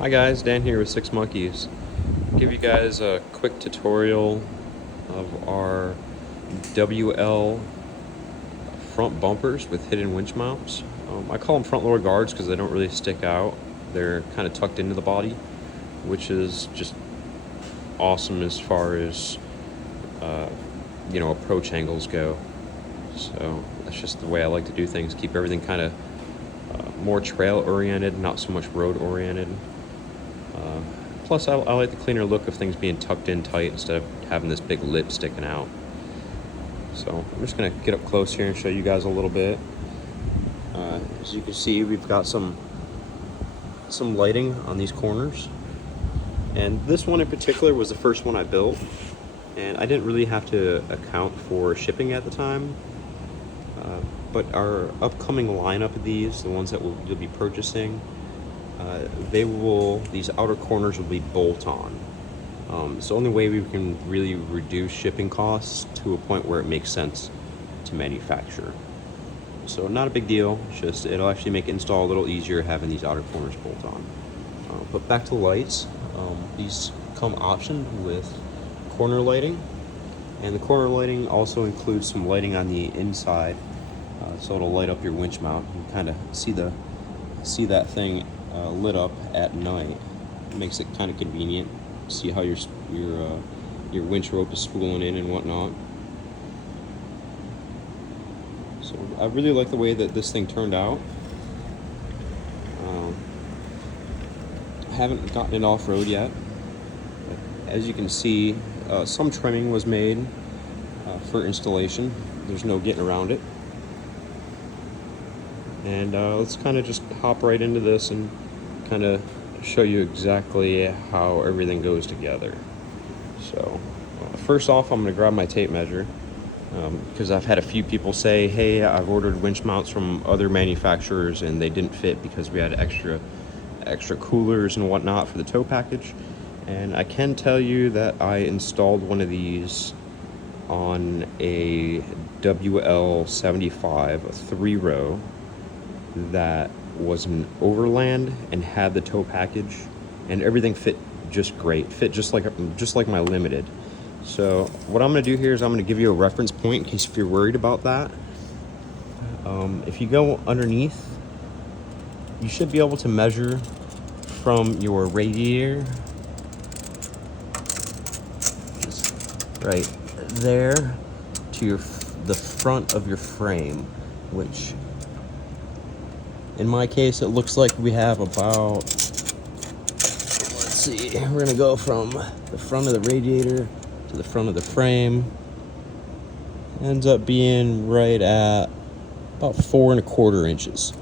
Hi guys, Dan here with Six Monkeys. I'll give you guys a quick tutorial of our WL front bumpers with hidden winch mounts. I call them front lower guards because they don't really stick out. They're kind of tucked into the body, which is just awesome as far as approach angles go. So that's just the way I like to do things. Keep everything kind of more trail oriented, not so much road oriented. Plus, I like the cleaner look of things being tucked in tight instead of having this big lip sticking out. So I'm just gonna get up close here and show you guys a little bit. As you can see, we've got some lighting on these corners. And this one in particular was the first one I built. And I didn't really have to account for shipping at the time. But our upcoming lineup of these, the ones that you'll be purchasing, these outer corners will be bolt-on. It's the only way we can really reduce shipping costs to a point where it makes sense to manufacture. So not a big deal, just it'll actually make install a little easier having these outer corners bolt-on. But back to the lights, these come optioned with corner lighting, and the corner lighting also includes some lighting on the inside, so it'll light up your winch mount. You kind of see that thing lit up at night. It makes it kind of convenient. See how your winch rope is spooling in and whatnot. So I really like the way that this thing turned out. I haven't gotten it off road yet. But as you can see, some trimming was made for installation. There's no getting around it. And let's kind of just hop right into this and kind of show you exactly how everything goes together. So first off, I'm going to grab my tape measure because I've had a few people say, hey, I've ordered winch mounts from other manufacturers and they didn't fit because we had extra coolers and whatnot for the tow package. And I can tell you that I installed one of these on a WL75, a 3-row that was an overland and had the tow package, and everything fit just great. Fit just like my limited. So what I'm going to do here is I'm going to give you a reference point in case if you're worried about that. If you go underneath, you should be able to measure from your radiator, just right there, to the front of your frame, which in my case, it looks like we have about, let's see, we're gonna go from the front of the radiator to the front of the frame. Ends up being right at about 4 1/4 inches.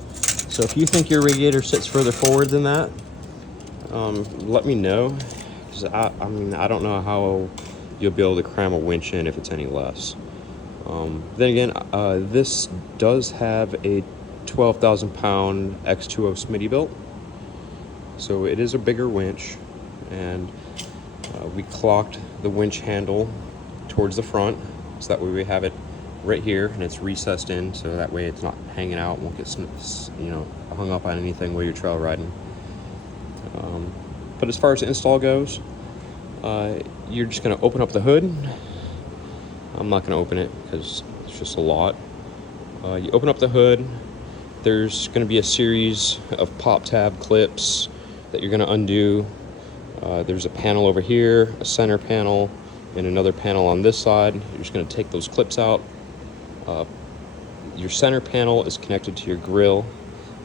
So if you think your radiator sits further forward than that, let me know. Because I don't know how you'll be able to cram a winch in if it's any less. Then again, this does have a 12,000 pound X2O Smittybilt, so it is a bigger winch, and we clocked the winch handle towards the front, so that way we have it right here and it's recessed in, so that way it's not hanging out, won't get hung up on anything while you're trail riding. But as far as the install goes, you're just going to open up the hood. I'm not going to open it because it's just a lot. You open up the hood. There's going to be a series of pop tab clips that you're going to undo. There's a panel over here, a center panel, and another panel on this side. You're just going to take those clips out. Your center panel is connected to your grill.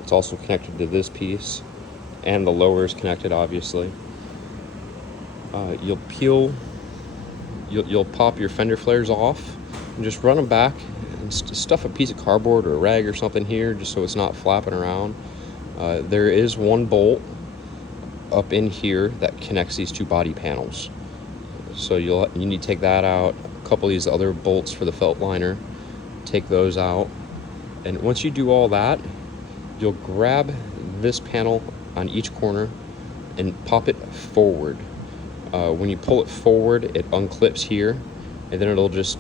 It's also connected to this piece, and the lower is connected, obviously. You'll pop your fender flares off and just run them back. Stuff a piece of cardboard or a rag or something here just so it's not flapping around. There is one bolt up in here that connects these two body panels, so you need to take that out. A couple of these other bolts for the felt liner, take those out, and once you do all that, you'll grab this panel on each corner and pop it forward. When you pull it forward, it unclips here, and then it'll just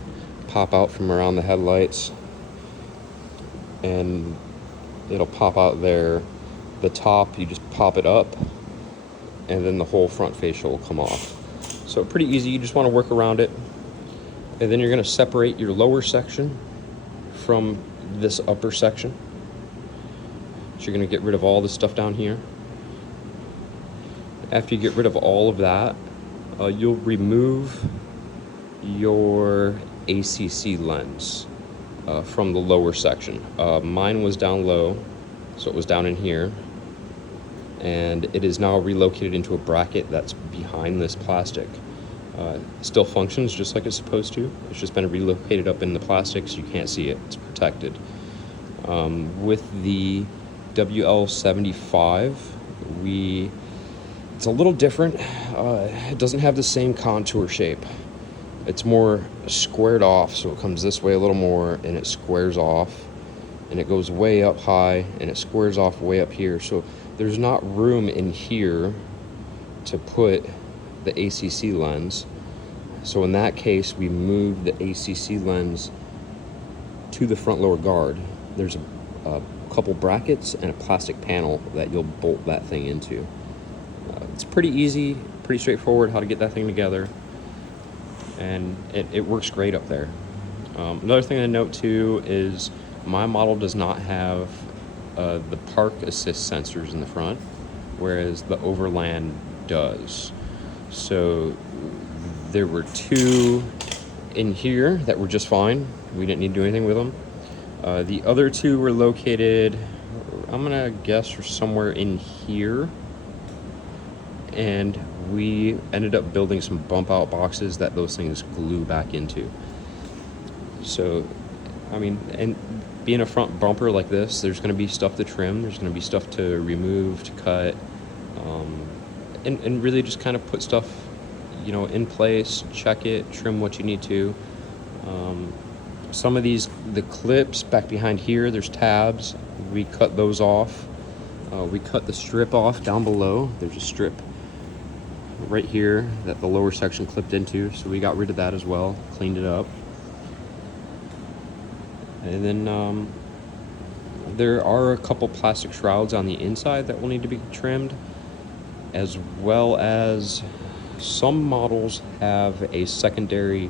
pop out from around the headlights, and it'll pop out there. The top, you just pop it up, and then the whole front fascia will come off. So pretty easy, you just want to work around it. And then you're going to separate your lower section from this upper section. So you're going to get rid of all this stuff down here. After you get rid of all of that, you'll remove your ACC lens from the lower section. Mine was down low, so it was down in here, and it is now relocated into a bracket that's behind this plastic. Still functions just like it's supposed to. It's just been relocated up in the plastic so you can't see it. It's protected. With the WL75, it's a little different. It doesn't have the same contour shape. It's more squared off, so it comes this way a little more, and it squares off, and it goes way up high, and it squares off way up here. So there's not room in here to put the ACC lens. So in that case, we move the ACC lens to the front lower guard. There's a couple brackets and a plastic panel that you'll bolt that thing into. It's pretty easy, pretty straightforward how to get that thing together, and it works great up there. Another thing to note too is my model does not have the park assist sensors in the front, whereas the Overland does. So there were two in here that were just fine. We didn't need to do anything with them. The other two were located, I'm gonna guess, somewhere in here. And we ended up building some bump out boxes that those things glue back into. So, I mean, and being a front bumper like this, there's gonna be stuff to trim, there's gonna be stuff to remove, to cut, and really just kind of put stuff, you know, in place, check it, trim what you need to. Some of these, the clips back behind here, there's tabs, we cut those off. We cut the strip off down below. There's a strip right here that the lower section clipped into, so we got rid of that as well, cleaned it up. And then there are a couple plastic shrouds on the inside that will need to be trimmed, as well as some models have a secondary,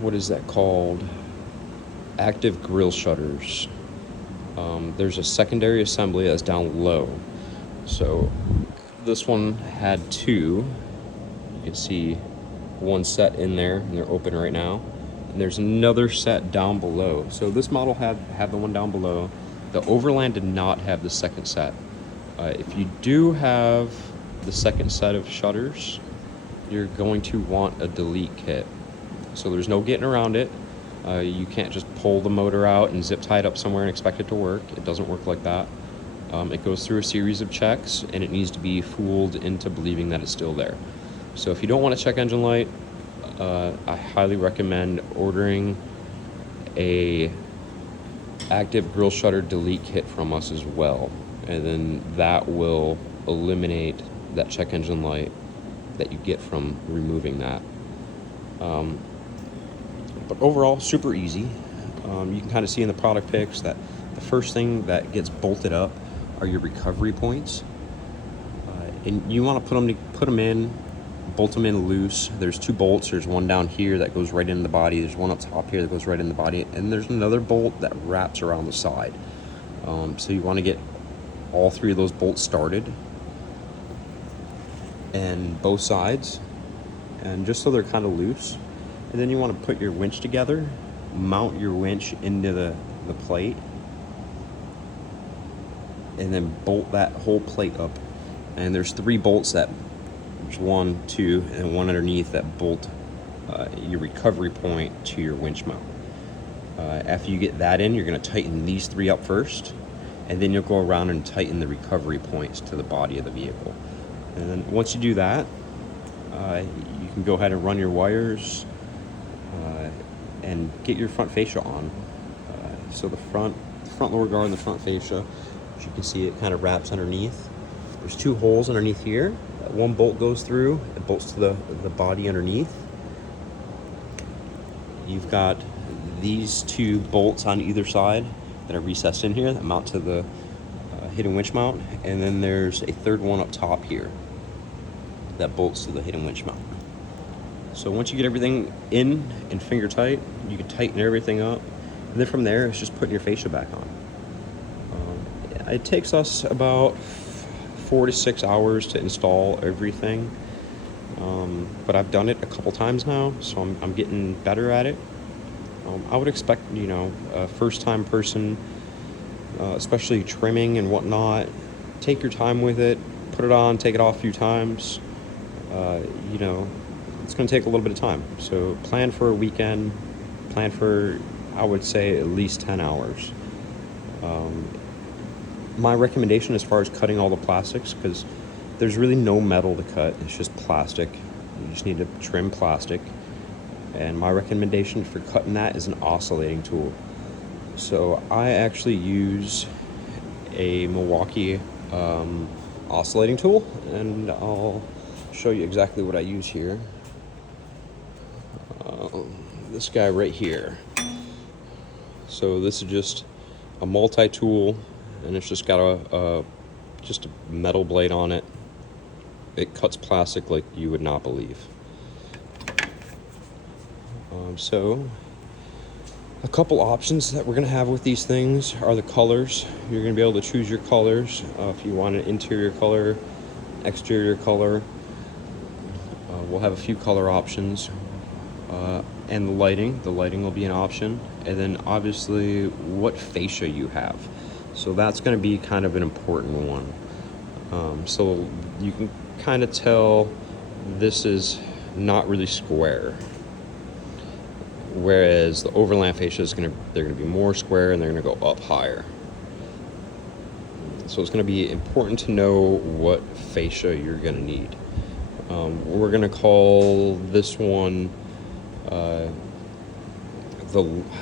what is that called? Active grille shutters. There's a secondary assembly that's down low. So this one had two. You can see one set in there, and they're open right now. And there's another set down below. So this model had the one down below. The Overland did not have the second set. If you do have the second set of shutters, you're going to want a delete kit. So there's no getting around it. You can't just pull the motor out and zip tie it up somewhere and expect it to work. It doesn't work like that. It goes through a series of checks, and it needs to be fooled into believing that it's still there. So if you don't want to check engine light, I highly recommend ordering a active grille shutter delete kit from us as well, and then that will eliminate that check engine light that you get from removing that. But overall, super easy. You can kind of see in the product pics that the first thing that gets bolted up are your recovery points, and you want to put them in, bolt them in loose. There's two bolts. There's one down here that goes right into the body. There's one up top here that goes right in the body, and there's another bolt that wraps around the side. So you want to get all three of those bolts started, and both sides, and just so they're kind of loose. And then you want to put your winch together, mount your winch into the plate, and then bolt that whole plate up. And there's three bolts there's 1, 2, and one underneath that bolt your recovery point to your winch mount. After you get that in, you're going to tighten these three up first, and then you'll go around and tighten the recovery points to the body of the vehicle. And then once you do that, you can go ahead and run your wires and get your front fascia on. So the front lower guard and the front fascia, as you can see, it kind of wraps underneath. There's two holes underneath here. One bolt goes through, it bolts to the body underneath. You've got these two bolts on either side that are recessed in here that mount to the hidden winch mount, and then there's a third one up top here that bolts to the hidden winch mount. So once you get everything in and finger tight, you can tighten everything up, and then from there it's just putting your fascia back on. It takes us about 4 to 6 hours to install everything, but I've done it a couple times now, so I'm getting better at it. I would expect, you know, a first-time person, especially trimming and whatnot, take your time with it, put it on, take it off a few times. You know, it's going to take a little bit of time. So plan for a weekend, plan for, I would say, at least 10 hours. My recommendation as far as cutting all the plastics, because there's really no metal to cut, it's just plastic. You just need to trim plastic. And my recommendation for cutting that is an oscillating tool. So I actually use a Milwaukee oscillating tool, and I'll show you exactly what I use here. This guy right here. So this is just a multi-tool, and it's just got just a metal blade on it. It cuts plastic like you would not believe. So a couple options that we're going to have with these things are the colors. You're going to be able to choose your colors. If you want an interior color, exterior color, we'll have a few color options. And the lighting will be an option. And then obviously what fascia you have. So that's going to be kind of an important one. So you can kind of tell this is not really square. Whereas the overland fascia is they're gonna be more square, and they're gonna go up higher. So it's gonna be important to know what fascia you're gonna need. We're gonna call this one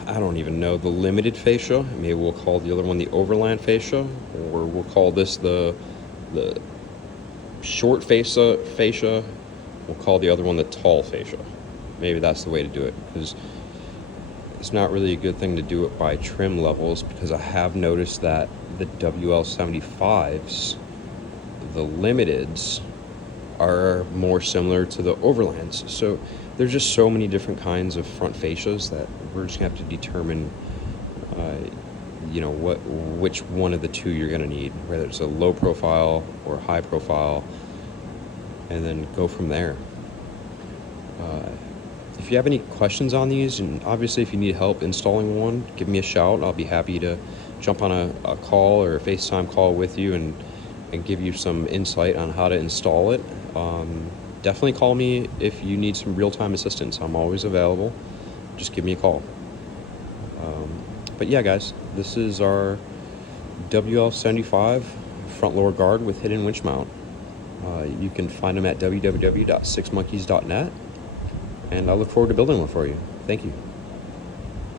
I don't even know, the limited fascia. Maybe we'll call the other one the overland fascia, or we'll call this the short fascia. We'll call the other one the tall fascia. Maybe that's the way to do it, because it's not really a good thing to do it by trim levels, because I have noticed that the WL75s, the limiteds, are more similar to the overlands. So there's just so many different kinds of front fascias that we're just gonna have to determine, you know, which one of the two you're gonna need, whether it's a low profile or high profile, and then go from there. If you have any questions on these, and obviously if you need help installing one, give me a shout. I'll be happy to jump on a call or a FaceTime call with you and give you some insight on how to install it. Definitely call me if you need some real-time assistance. I'm always available. Just give me a call. But yeah, guys, this is our WL75 front lower guard with hidden winch mount. You can find them at www.sixmonkeys.net. And I look forward to building one for you. Thank you.